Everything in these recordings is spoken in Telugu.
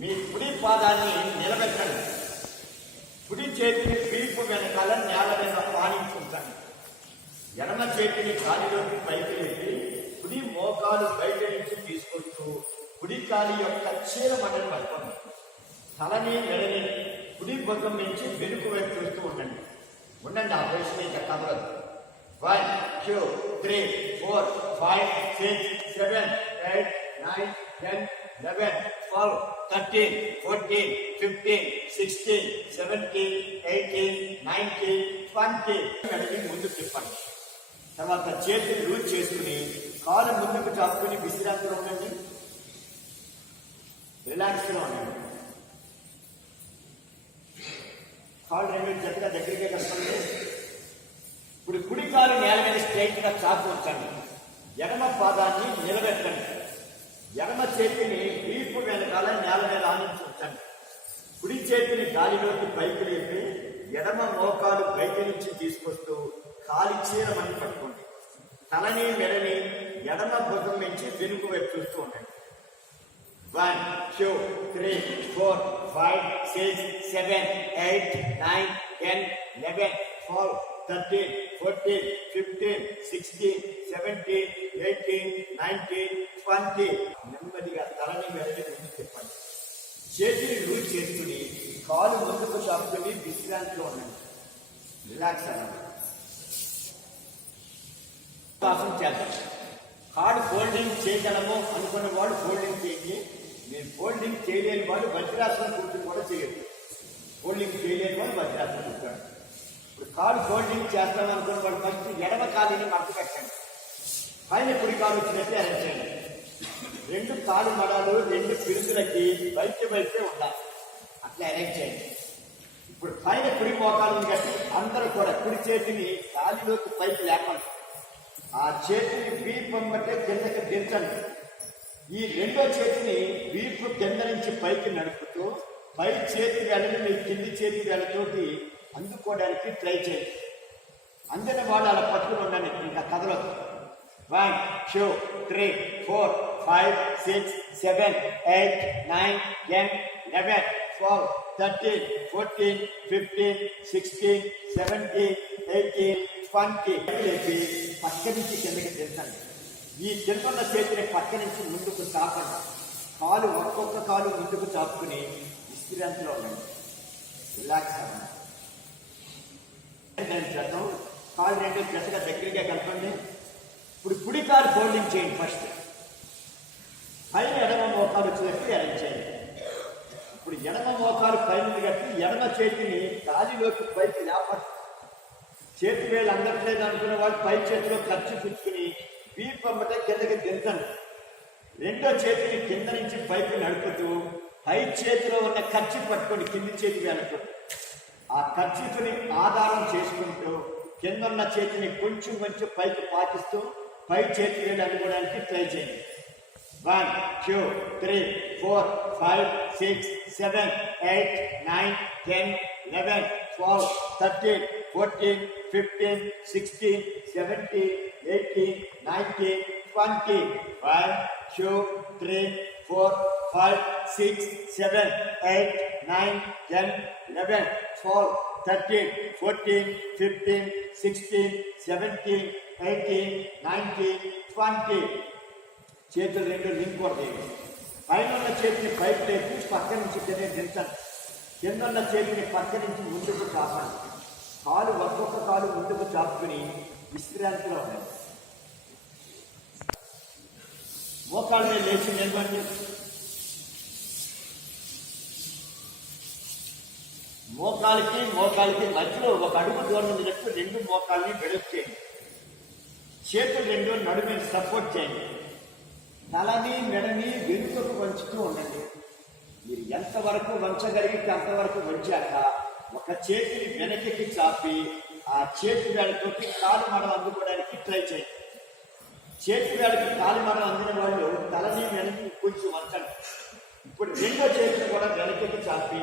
మీ కుడి పాదాన్ని నిలబెట్టండి. కుడి చేతిని వీపు వెనకాల నేల మీద పాలించుకుంటాను. ఎడమ చేతిని గాలిలోకి పైకి లేపి కుడి మోకాలు బయట నుంచి తీసుకొస్తూ కుడి కాలి యొక్క చీరమని పట్టుకోండి. తలని మెడని కుడి భుజం నుంచి వెనుక వైపు చూస్తూ ఉండండి. ఆ వయసు ఇంకా కదలదు. 1 2 3 4 5 6 7 8 9 10 11 12 13 14 15 16 17 18 19 20 మెడని ముందు తిప్పండి. తర్వాత చేతిని లూజ్ చేసుకుని కాలు ముందుకు చాపుకుని విశ్రాంతిలో ఉండండి. రిలాక్స్గా ఉండండి. కాళ్ళు రెండు జతగా దగ్గరికే కలుపుకోండి. ఇప్పుడు కుడి కాలు నేల మీద స్ట్రైట్ గా చాపు వచ్చండి. ఎడమ పాదాన్ని నిలబెట్టండి. ఎడమ చేతిని వీపు వెనకాల నేల మీద ఆనించి ఉంచండి. కుడి చేతిని గాలిలోకి పైకి లేపి ఎడమ మోకాలు బయట నుంచి తీసుకొస్తూ కాలి చీరమని పట్టుకోండి. తలని మెడని ఎడమ భుజం నుంచి వెనుక వైపు చూస్తూ ఉండండి. 1 2 3 4 5 6 7 8 9 10 11 12 13 14 15 16 17 18 19 20 నెమ్మదిగా తలని మెడని ముందు తిప్పండి. చేతిని లూజ్ చేసుకుని కాలు ముందుకు చాపుకొని విశ్రాంతిలో ఉండండి. రిలాక్స్ అవ్వండి. చేద్దాం. కాడు ఫోల్డింగ్ చేయగలము అనుకున్న వాడు ఫోల్డింగ్ చేయండి. నేను ఫోల్డింగ్ చేయలేని వాడు వజ్రాసనం కూర్చుని కూడా చేయొచ్చు. ఫోల్డింగ్ చేయలేని వాడు వజ్రాసనం కూర్చోండి. ఇప్పుడు కాలు ఫోల్డింగ్ చేస్తాం అనుకున్న వాడు ఫస్ట్ ఎడమ కాలుని మడత పెట్టండి. పైన కుడి కాలు వచ్చినట్టు అరేంజ్ చేయండి. రెండు కాలు మడాలు రెండు పిరుదులకి బయటే ఉండాలి. అట్లా అరేంజ్ చేయండి. ఇప్పుడు పైన కుడి మోకాలు కట్టి అందరూ కూడా కుడి చేతిని గాలిలోకి పైకి లేపండి. ఆ చేతిని వీపు బట్టే కిందకి దించండి. ఈ రెండో చేతిని వీపు కింద నుంచి పైకి నడుపుతూ పై చేతి వేళని మీ కింది చేతి వేళతోటి అందుకోవడానికి ట్రై చేయండి. అందిన వాళ్ళు అలా పట్టుకుని ఉండండి. ఇంకా కదలదు. 1 2 3 4 5 6 7 8 9 10 11 12 13 14 15 16 17 18 20 లేపి పక్క నుంచి కిందకి దించండి. ఈ కిందన్న చేతిని పక్క నుంచి ముందుకు చాపండి. కాలు ఒక్కొక్క కాలు ముందుకు చాపుకుని విశ్రాంతిలో ఉండండి. రిలాక్స్ అవ్వండి. చేద్దాం. కాలు రెండు జతగా దగ్గరగా కలపండి. ఇప్పుడు కుడి కాలు ఫోల్డింగ్ చేయండి. ఫస్ట్ పైన ఎడమ మోకాలు వచ్చినట్టు అరేంజ్ చేయండి. ఇప్పుడు ఎడమ మోకాలు పైన కట్టి ఎడమ చేతిని గాలిలోకి పైకి లేపండి. చేతి వేలు అందట్లేదు అనుకున్న వాళ్ళు పై చేతిలో ఖర్చు పుచ్చుకుని వీపమ్మటే కిందకి దించండి. రెండో చేతిని కింద నుంచి పైకి నడుపుతూ పై చేతిలో ఉన్న ఖర్చు పట్టుకొని కింది చేతికి అనుకోండి. ఆ ఖర్చుని ఆధారం చేసుకుంటూ కింద ఉన్న చేతిని కొంచెం పైకి పాటిస్తూ పై చేతి వేలు అందుకోవడానికి ట్రై చేయండి. 1 2 3 4 5 6 7 8 9 10 11 12 13 14 15 16 17 18 19 20 1 2 3 4 5 6 7 8 9 10 11 12 13 14 15 16 17 18 19 20 చేతులు రెండు లింక్ కొడతాయి. పైన ఉన్న చేతిని పైకి లేపి పక్క నుంచి దించండి. కింద ఉన్న చేతిని పక్క నుంచి ముందుకు చాపండి. కాలు ఒక్కొక్క కాలు ముందుకు చాపుకుని విశ్రాంతిలో ఉండండి. మోకాళ్ళ మీద లేచి నిలబండి. మోకాలికి మధ్యలో ఒక అడుగు దూరం ఉన్నట్టు రెండు మోకాళ్ళని వెడల్పు చేయండి. చేతులు రెండు నడుముని సపోర్ట్ చేయండి. తలని మెడని వెనుకకు వంచుతూ ఉండండి. మీరు ఎంతవరకు వంచగలిగితే అంతవరకు వంచాక ఒక చేతిని వెనక్కి చాపి ఆ చేతి వేళతోటి కాలు మడం అందుకోవడానికి ట్రై చేయండి. చేతి వేళకి కాలు మడం అందిన వాళ్ళు తలని వెనక్కి కొంచెం వంచండి. ఇప్పుడు రెండో చేతిని కూడా వెనక్కి చాపి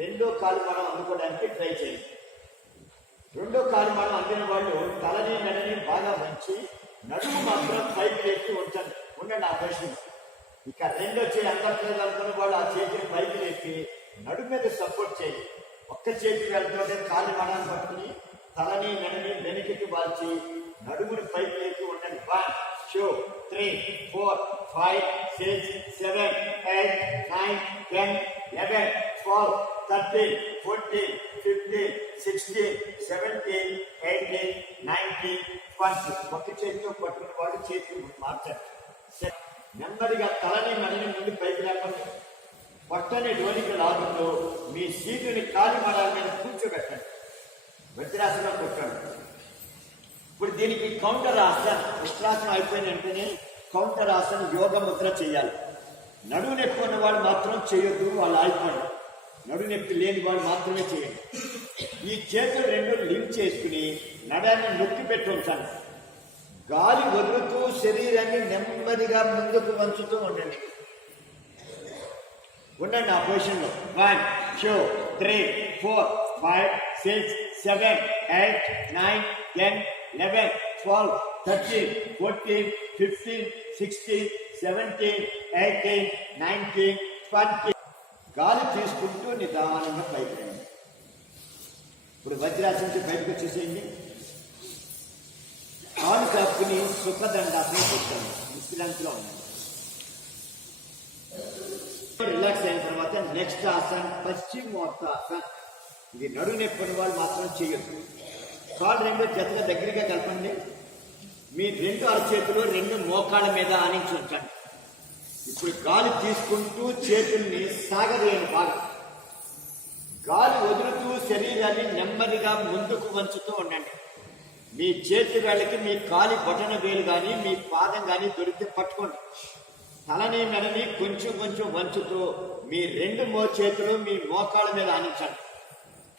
రెండో కాలు మడం అందుకోవడానికి ట్రై చేయండి. రెండో కాలు మడం అందిన వాళ్ళు తలని మెడని బాగా వంచి నడుము మాత్రం పైకి లేచి ఉంచండి. ఉండండి. ఆ పొజిషన్ ఇక రెండో చేయి అందట్లేదు అనుకున్న వాళ్ళు ఆ చేతిని పైకి లేపి నడుము మీద సపోర్ట్ చేయి. ఒక్క చేతి వెళ్తుంటే కాళ్ళు మడాన్ని పట్టుకుని తలని నడిని వెనుకకి వాల్చి నడుముని పైకి లేపి ఉండండి. 1 2 3 4 5 6 7 8 9 10 11 12 13 14 15 16 17 18 19 20. ఒక్క చేతితో పట్టుకున్న వాళ్ళు చేతిని మార్చండి. నెమ్మదిగా తలని నడిని నుండి పైకి లేకుండా పొట్టని డోలికి లాగుతూ మీ సీటుని కాలి మడాల మీద కూర్చోబెట్టండి. వజ్రాసనం కొట్టండి. ఇప్పుడు దీనికి కౌంటర్ ఆసనం, వస్త్రాసనం అయిపోయిన వెంటనే కౌంటర్ ఆసనం యోగ ముద్ర చేయాలి. నడువు నొప్పి ఉన్న వాళ్ళు మాత్రం చేయొద్దు, వాళ్ళు ఆగిపోండి. నడువు నొప్పి లేని వాళ్ళు మాత్రమే చేయండి. ఈ చేతులు రెండు లింక్ చేసుకుని నడాన్ని నొక్కి పెట్టి ఉంచండి. గాలి వదులుతూ శరీరాన్ని నెమ్మదిగా ముందుకు వంచుతూ ఉండండి. ఆ పొజిషన్లో 1 2 3 4 5 6 7 8 9 10 11 12 13 14 15 16 17 18 19 20. గాలి తీసుకుంటూ నిదానంగా పైకి రండి. ఇప్పుడు వజ్రాసనం బయటకు వచ్చేసేయండి. కాలు కప్పుని సుఖదండాసనం పెట్టండి. విశ్రాంతిలో ఉండండి. రిలాక్స్ అయిన తర్వాత నెక్స్ట్ ఆసనం పశ్చిమోత్తాసనం. ఇది నడు నొప్పి వాళ్ళు మాత్రం చేయొద్దు. కాళ్ళు రెండు జతగా దగ్గరగా కలపండి. మీ రెండు అరచేతులు రెండు మోకాళ్ళ మీద ఆనించి ఉంచండి. ఇప్పుడు గాలి తీసుకుంటూ చేతుల్ని సాగదీయండి. బాగా గాలి వదులుతూ శరీరాన్ని నెమ్మదిగా ముందుకు వంచుతూ ఉండండి. మీ చేతి వేళ్ళకి మీ కాలి బొటన వేలు కానీ మీ పాదం కానీ దొరికితే పట్టుకోండి. తలని మెడని కొంచెం కొంచెం వంచుతూ మీ రెండు చేతులు మీ మోకాళ్ళ మీద ఆనించండి.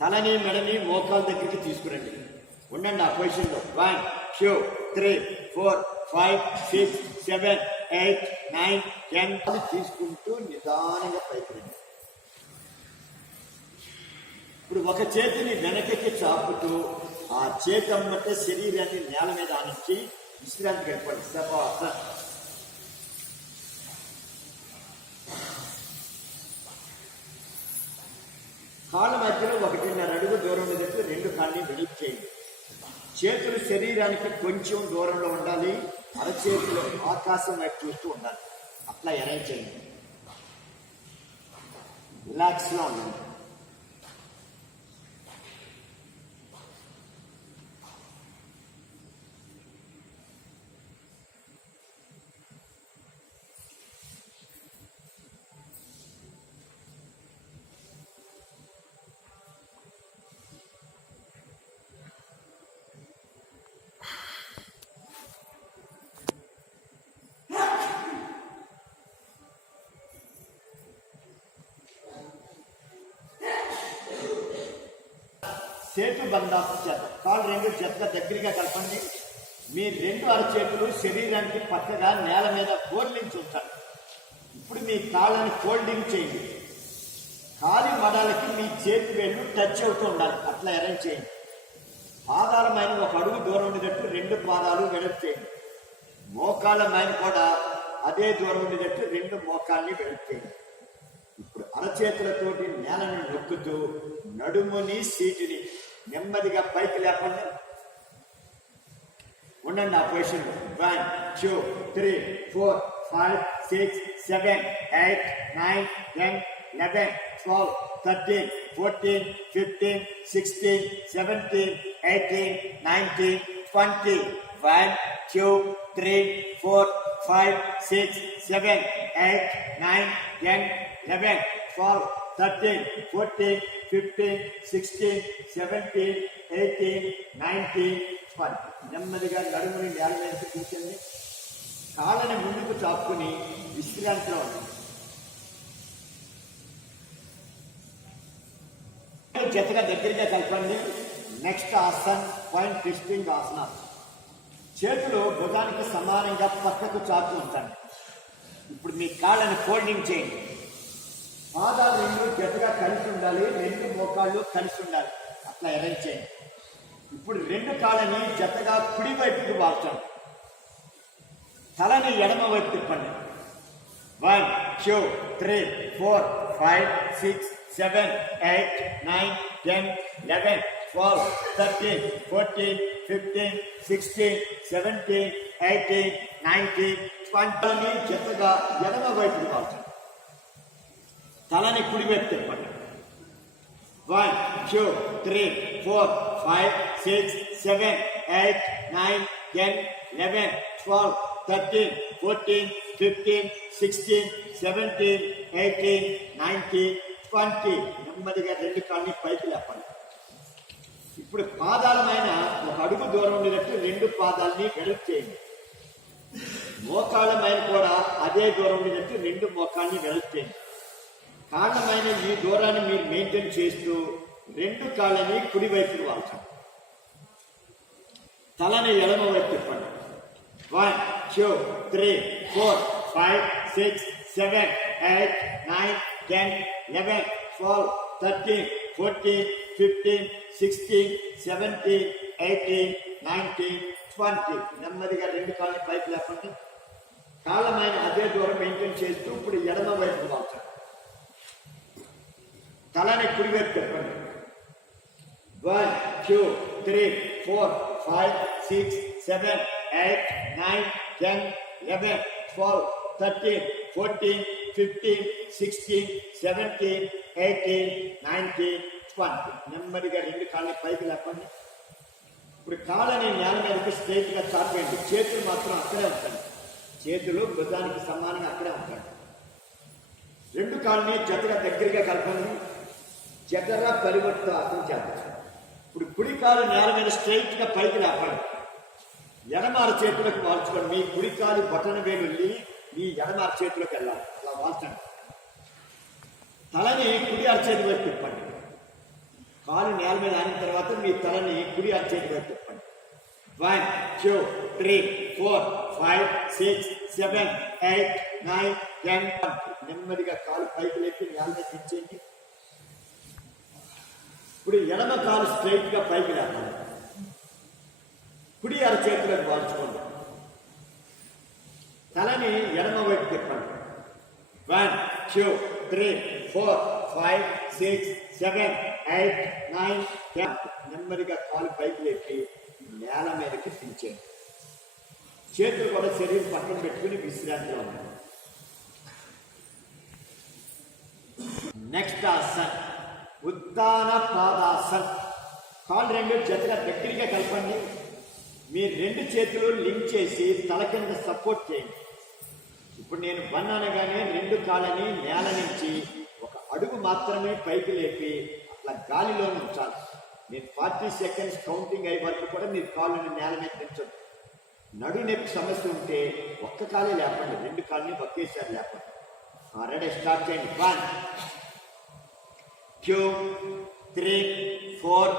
తలని మెడని మోకాళ్ళ దగ్గరికి తీసుకురండి. ఉండండి ఆ పొజిషన్లో. 1 2 3 4 5 6 7 8 9 10 తీసుకుంటూ నిదానంగా పైకి రండి. ఇప్పుడు ఒక చేతిని వెనకకి చాపుతూ ఆ చేతి అమ్మట శరీరాన్ని నేల మీద ఆనించి విశ్రాంతి గడపండి. శవాసనం. కాళ్ళ మధ్యలో 1.5 అడుగు దూరం ఉన్నట్టు రెండు కాళ్ళని వెనక్కి చేయండి. చేతులు శరీరానికి కొంచెం దూరంలో ఉండాలి. అరచేతులు ఆకాశం వైపు చూస్తూ ఉండాలి. అట్లా అరేంజ్ చేయండి. రిలాక్స్గా ఉండండి. సేతు బంధాసు చేత కాళ్ళు రెండు జతగా దగ్గరగా కలపండి. మీ రెండు అరచేతులు శరీరానికి పక్కగా నేల మీద ఫోల్డింగ్ ఉంచండి. ఇప్పుడు మీ కాళ్ళని ఫోల్డింగ్ చేయండి. కాలి మడాలకి మీ చేతి వేళ్ళు టచ్ అవుతూ ఉండాలి. అట్లా అరేంజ్ చేయండి. పాదాల మైన 1 అడుగు దూరం ఉండేటట్టు రెండు పాదాలు వెడల్పు చేయండి. మోకాళ్ళ మైన కూడా అదే దూరం ఉండేటట్టు రెండు మోకాళ్ళని వెడల్పు చేయండి. ఇప్పుడు అరచేతులతోటి నేలని నొక్కుతూ నడుముని సీటుని నెమ్మదిగా పైకి లేకుండా ఉండండి ఆ పొజిషన్. 1 2 3 4 5 6 7 8 9 10 11 12 13 14 15 16 17 18 19 20. 1 2 3 4 5 6 7 8 9 10 11 12 13 14 15 16 17 18 19 20. నెమ్మదిగా నడుముని నేల మీదకి కూర్చొని కాళ్ళని ముందుకు చాపుకుని విశ్రాంతిలో ఉండండి. జతగా దగ్గరగా కలపండి. నెక్స్ట్ ఆసన్ పాయింట్ ట్విస్టింగ్ ఆసన. చేతులు భుజానికి సమానంగా పక్కకు చాపు ఉంచండి. ఇప్పుడు మీ కాళ్ళని ఫోల్డింగ్ చేయండి. పాదాలు రెండు జతగా కలిసి ఉండాలి. రెండు మోకాళ్ళు కలిసి ఉండాలి. అట్లా అరేంజ్ చేయండి. ఇప్పుడు రెండు కాళ్ళని జతగా కుడి వైపుకి వాల్చండి. తలని ఎడమ వైపు తిప్పండి. 1, 2, 3, 4, 5, 6, 7, 8, 9, 10, 11, 12, 13, 14, 15, 16, 17, 18, 19, 20 జతగా ఎడమ వైపుకు కాల్చండి. తలని కుడివైపు తిప్పండి. 1, 2, 3, 4, 5, 6, 7, 8, 9, 10, 11, 12, 13, 14, 15, 16, 17, 18, 19, 20. నెమ్మదిగా రెండు కాళ్ళని పైకి లేపండి. ఇప్పుడు పాదాలమైన ఒక అడుగు దూరం ఉండేటట్టు రెండు పాదాలని వెడల్పు చేయండి. మోకాళ్ళమైన కూడా అదే దూరం ఉండేటట్టు రెండు మోకాళ్ళని వెడల్పు చేయండి. కాళ్ళమైన ఈ దూరాన్ని మీరు మెయింటైన్ చేస్తూ రెండు కాళ్ళని కుడి వైపుకు వాల్చండి. తలని ఎడమ వైపు తిప్పండి. 1, 2, 3, 4, 5, 6, 7, 8, 9, 10, 11, 12, 13, 14, 15, 16, 17, 18, 19, 20. నెమ్మదిగా రెండు కాళ్ళని పైకి లేపండి. కాళ్ళమైన అదే దూరం మెయింటైన్ చేస్తూ ఇప్పుడు ఎడమ వైపు వాల్చండి. తలని కుడి వైపు తిప్పండి. 1, 2, 3, 4, 5, 6, 7, 8, 9, 10, 11, 12, 13, 14, 15, 16, 17, 18, 19, 20. నెమ్మదిగా రెండు కాళ్ళని పైకి లేపండి. ఇప్పుడు కాళ్ళని నేల మీదకి స్ట్రైట్గా చాపేయండి. చేతులు మాత్రం అక్కడే ఉంటాయి. చేతులు భుజానికి సమానంగా అక్కడే ఉంటాయి. రెండు కాళ్ళని జతగా దగ్గరగా కలపండి. జతగా పరివర్తన చేద్దాం. ఇప్పుడు కుడి కాలు నేల మీద స్ట్రైట్గా పైకి లేపండి. ఎడమార చేతులకు వాల్చుకోండి. మీ కుడి కాలు బొటన వేలు వెళ్ళి మీ ఎడమార చేతులకు వెళ్ళాలి. అలా వాల్చండి. తలని కుడి అరచేతి వైపు తిప్పండి. కాలు నేల మీద ఆడిన తర్వాత మీ తలని కుడి అరచేతి వైపు తిప్పండి. 1, 2, 3, 4, 5, 6, 7, 8, 9, 10. నెమ్మదిగా కాలు పైకి లేపి నేల మీద దించేయండి. ఇప్పుడు ఎడమ కాలు స్ట్రైట్ గా పైకి లేపాలి. కుడి అరచేతులకు వాల్చుకోండి. తలని ఎడమ వైపు తిప్పండి. 1, 2, 3, 4, 5, 6, 7, 8, 9, 10. నెమ్మదిగా కాలు పైకి లేపి నేల మీదకి దించేయండి. చేతులు కూడా శరీరం పక్కన పెట్టుకుని విశ్రాంతిలో ఉన్నాయి. నెక్స్ట్ ఆసన్ ఉత్తాన పాదాసన్. కాళ్ళు రెండు జతగా దగ్గరగా కలపండి. మీ రెండు చేతులు లింక్ చేసి తల కింద సపోర్ట్ చేయండి. ఇప్పుడు నేను 1 అనగానే రెండు కాళ్ళని నేల నుంచి ఒక అడుగు మాత్రమే పైకి లేపి అట్లా గాలిలో ఉంచాలి. నేను 40 సెకండ్స్ కౌంటింగ్ అయ్యే వరకు కూడా మీరు కాళ్ళని నేల మీద దించండి. నడు నొప్పి సమస్య ఉంటే ఒక్క కాలే లేపండి. రెండు కాళ్ళని ఒకేసారి లేపండి. రెడీ, స్టార్ట్ చేయండి. 1, 2, 3, 4,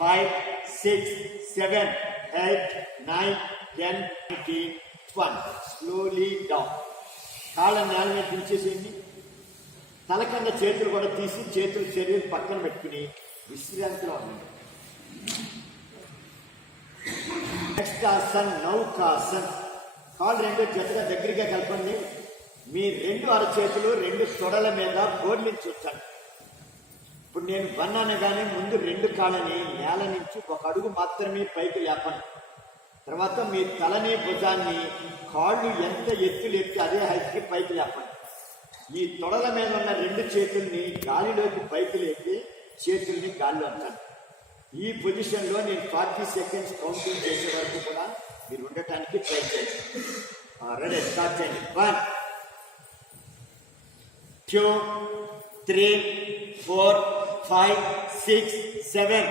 5, 6, 7, 8, 9, 10, 15, 20. Slowly down. కాళ్ళ నేల మీద దించేసేయండి. తల కింద చేతులు కూడా తీసి చేతులు శరీరం పక్కన పెట్టుకుని విశ్రాంతిలో ఉండండి. నెక్స్ట్ ఆసన్ నౌకాసన్. కాళ్ళు రెండు జతగా దగ్గరగా కలపండి. మీ రెండు అరచేతులు రెండు తొడల మీద బోర్లించి ఉంచండి. ఇప్పుడు నేను 1 అనగానే ముందు రెండు కాళ్ళని నేల నుంచి ఒక అడుగు మాత్రమే పైకి లేపండి. తర్వాత మీ తలని భుజాన్ని కాళ్ళు ఎంత ఎత్తులు ఎత్తి అదే హైట్కి పైకి లేపండి. ఈ తొడల మీద ఉన్న రెండు చేతుల్ని గాలిలోకి పైకి లేపి చేతుల్ని గాలిలో ఉంచండి. ఈ పొజిషన్లో నేను 40 సెకండ్స్ కౌంటింగ్ చేసే వరకు కూడా మీరు ఉండటానికి ట్రై చేయండి. రెడీ, స్టార్ట్ చేయండి. 1, 2, 3, 4, 5, 6, 7,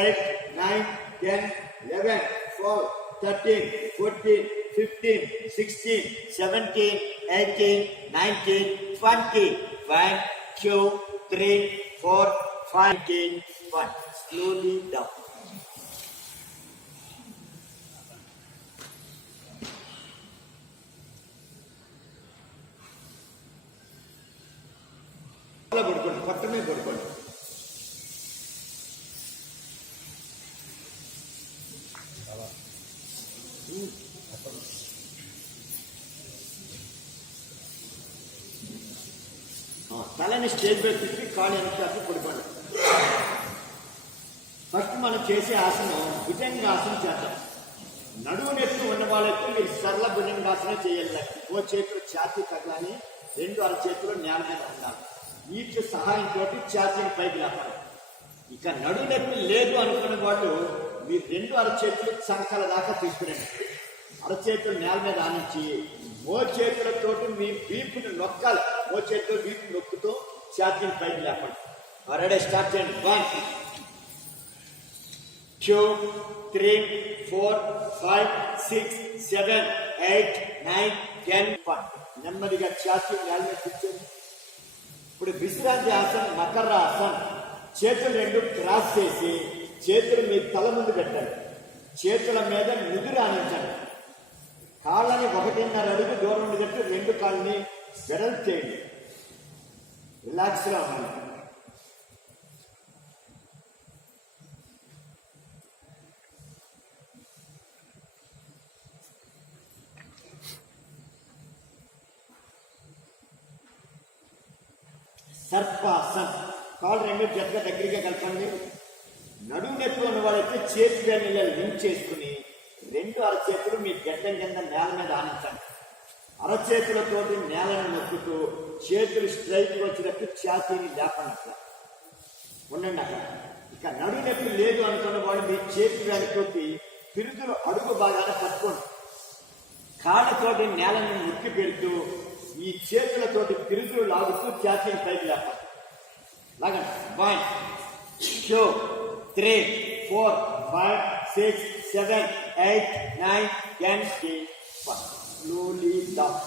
8, 9, 10, 11, 12, 13, 14, 15, 16, 17, 18, 19, 20. 1, 2, 3, 4, 5, 1. Slowly down. పడుకోండి, పట్టమే పడుకోండి. స్టేజ్ మీద తిప్పి కాళ్ళు వెనక్కి పడుకోండి. ఫస్ట్ మనం చేసే ఆసనం భుజంగాసనం చేద్దాం. నడువు నెత్తు ఉన్న వాళ్ళైతే మీరు సరళ భుజంగాసనం చేయాలి. ఓ చేతులు ఛాతీ తగ్గాలి, రెండు అరచేతులు నేల మీద ఉండాలి. వీటి సహాయంతో ఛాతీని పైకి లేపాలి. ఇక నడువు నొప్పి లేదు అనుకున్న వాళ్ళు మీరు రెండు అరచేతులు సంకల దాకా తీసుకురండి. అరచేతులు నేల మీద ఆనించి మో చేతులతోటి మీ వీపుని నొక్కాలి. మో చేతులు వీపు నొక్కుతూ ఛాతీని పైకి లేపండి. రెడీ, స్టార్ట్ చేయండి. 1 2 3 4 5 6 7 8 9 10 1. నెమ్మదిగా ఛాతీ నేల మీద కూర్చోండి. ఇప్పుడు విశ్రాంతి ఆసనం మకర ఆసనం. చేతులు రెండు క్రాస్ చేసి చేతులు మీ తల ముందు పెట్టండి. చేతుల మీద నిదురు ఆనించండి. కాళ్ళని 1.5 అడుగు దూరం ఉండేటట్టు రెండు కాళ్ళని వెడల్పు చేయండి. రిలాక్స్గా ఉండాలి. సర్పాసన్. కాళ్ళు రెండు జట్గా దగ్గరగా కలపండి. నడుము నెప్పి ఉన్న వాళ్ళైతే చేతి వేళ్ళ లింక్ చేసుకుని రెండు అరచేతులు మీ గడ్డం కింద నేల మీద ఆనించండి. అరచేతులతోటి నేలను నొక్కుతూ చేతులు స్ట్రైట్గా వచ్చినట్టు ఛాతీని లేపనట్ల ఉండండి అక్కడ. ఇక నడుము నొప్పి లేదు అనుకున్న వాళ్ళు మీ చేతి వేళ్ళతోటి పిరుదులు అడుగు బాగానే పట్టుకోండి. కాళ్ళతోటి నేలను నొక్కి పెడుతూ ఈ చేతులతోటి పిరుదులు లాగుతూ ఛాతీని పైకి లేపాలి. లాగండి. 1 2 3 4 5 6 7 8 9 10 1. Slowly down.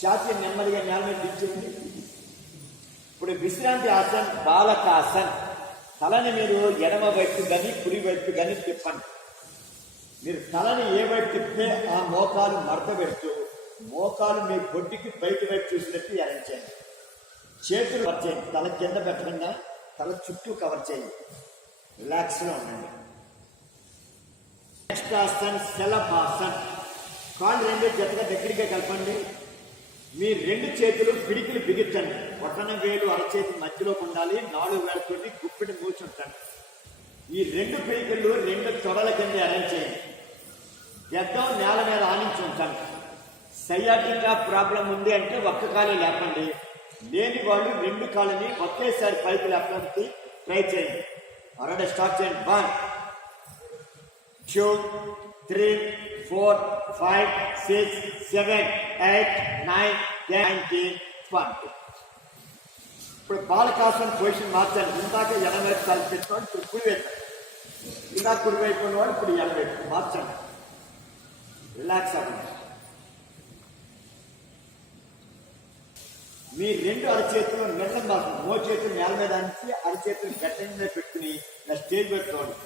ఛాతీ నెమ్మదిగా నేల మీద దించండి. ఇప్పుడు విశ్రాంతి ఆసన్ బాలకాసన్. తలని మీరు ఎడమ వైపు కానీ కుడి వైపు కానీ తిప్పండి. మీరు తలని ఏ వైపు తిప్పితే ఆ మోకాలు మడత పెడుతూ మోకాలు మీ బొడ్డికి బయట వైపు చూసినట్టు ఎరంచేయండి. చేతులు కవర్ చేయండి. తల కింద పెట్టకుండా తల చుట్టూ కవర్ చేయండి. రిలాక్స్గా ఉండండి. నెక్స్ట్ ఆసన్ శలభాసన్. కాళ్ళు రెండు జతగా దగ్గరగా కలపండి. మీ రెండు చేతులు పిడికిలు బిగించండి. బొటన వేలు అరచేతి మధ్యలోకి ఉండాలి. 4 వేలతోటి గుప్పిడి మూచుంటండి. ఈ రెండు పిడికిళ్ళు రెండు తొడల కింద అరేంజ్ చేయండి. గడ్డం నేల మీద ఆనించి ఉంచండి. సయాటికా ప్రాబ్లం ఉంది అంటే ఒక్క కాలు లేపండి. లేని వాళ్ళు రెండు కాళ్ళని ఒకేసారి పైకి లేపడానికి ట్రై చేయండి. ఆల్రెడీ స్టార్ట్ చేయండి. 1 2 3 4 5 6 7 8 9 10 20. ఇప్పుడు బాలకాసన పొజిషన్ మార్చాలి. ఇందాక ఎడమవైపు కాలు పెట్టుకోండి, ఇప్పుడు కుడివైపు. ఇందాక కుడివైపు ఉన్నవాడు ఇప్పుడు ఎడమవైపు మార్చండి. రిలాక్స్ అవ్వండి. మీ రెండు అరచేతులు మెల్లం మార్చండి. మో చేతులు నేల మీద అంచి అరచేతులు గడ్డ మీద పెట్టుకుని ఇలా స్టేజ్ పెట్టుకోండి.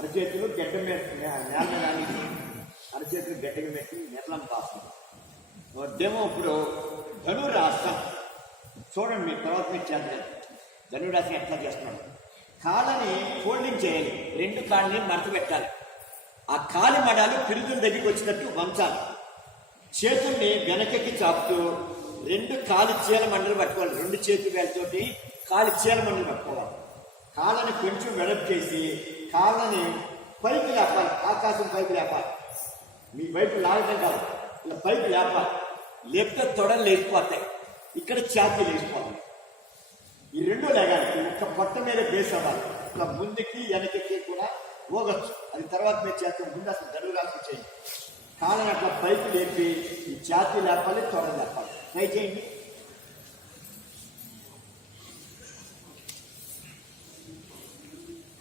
అరచేతులు గడ్డ మీద నేల మీద అంచి అరచేతులు గడ్డ మీద పెట్టి మెల్లం పాస్తుంది. డెమో ఇప్పుడు ధనురాసనం చూడండి. మీ తర్వాత మీరు చేస్తారు. ధనురాసనం ఎట్లా చేస్తున్నాడు? కాళ్ళని ఫోల్డింగ్ చేయాలి. రెండు కాళ్ళని మడత పెట్టాలి. ఆ కాలి మడాలు పిరుదుల దగ్గరికి వచ్చినట్టు వంచాలి. చేతుల్ని వెనకకి చాపుతూ రెండు కాలి చీల మండలు పట్టుకోవాలి. రెండు చేతుల వేలతోటి కాలి చీల మండలు పట్టుకోవాలి. కాళ్ళని కొంచెం వెడల్పు చేసి కాళ్ళని పైకి లేపాలి. ఆకాశం పైకి లేపాలి. మీ వైపు లాగడం కాదు, ఇలా పైకి లేపాలి. లేపితే తొడలు లేచిపోతాయి. ఇక్కడ ఛాతీ లేచిపోతాయి. ఈ రెండు లేగాలి. ఒక్క పొట్ట మీద బేస్ అవ్వాలి. ఇలా ముందుకి వెనకకి కూడా పోగొచ్చు. అది తర్వాత మీరు చేస్తాం. ముందు అసలు ధనురాసనం చేయండి. కాళ్ళని అట్లా పైకి లేపి ఈ ఛాతీ లేపాలి, తొడ లేపాలి. ట్రై చేయండి.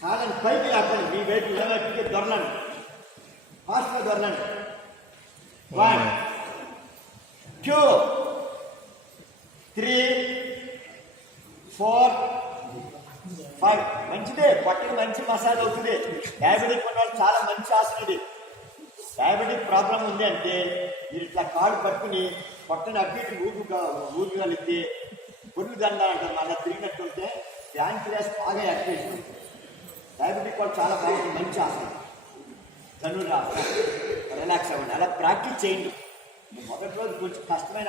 కాళ్ళని పైకి లేపాలి. మీ వైపు ఇలాంటి దొరలండి. ఫాస్ట్గా దొరలండి. 1 2 3 4 5. మంచిదే, పొట్టకి మంచి మసాజ్ అవుతుంది. డయాబెటిక్ ఉన్న వాళ్ళు చాలా మంచి ఆసనం ఇది. డయాబెటిక్ ప్రాబ్లం ఉంది అంటే మీరు ఇట్లా కాళ్ళు పట్టుకుని పొట్టని అబ్బిటి ఊపిగలిగితే పొరుగు దండ అంటారు. అలా తిరిగినట్టుంటే ప్యాంక్రియాస్ బాగా యాక్టివేషన్ ఉంటుంది. డయాబెటిక్ వాళ్ళు చాలా బాగుంటుంది. మంచి ఆసనం ధనురాసనం. రిలాక్స్ అవ్వండి. అలా ప్రాక్టీస్ చేయండి. మొదటి రోజు కొంచెం కష్టమైన